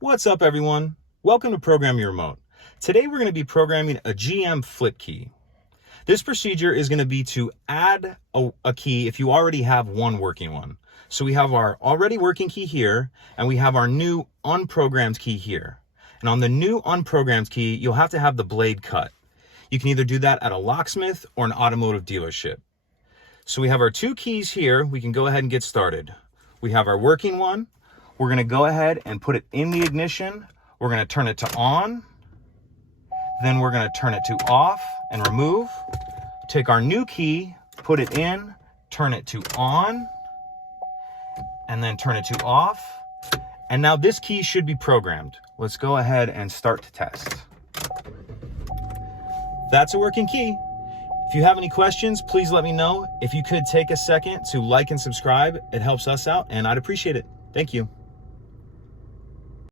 What's up, everyone? Welcome to Program Your Remote. Today we're going to be programming a GM FlipKey. This procedure is going to be to add a key if you already have one working one. So we have our already working key here, and we have our new unprogrammed key here. And on the new unprogrammed key, you'll have to have the blade cut. You can either do that at a locksmith or an automotive dealership. So we have our two keys here. We can go ahead and get started. We have our working one. We're going to go ahead and put it in the ignition. We're going to turn it to on. Then we're going to turn it to off and remove. Take our new key, put it in, turn it to on, and then turn it to off. And now this key should be programmed. Let's go ahead and start to test. That's a working key. If you have any questions, please let me know. If you could take a second to like and subscribe, it helps us out and I'd appreciate it. Thank you.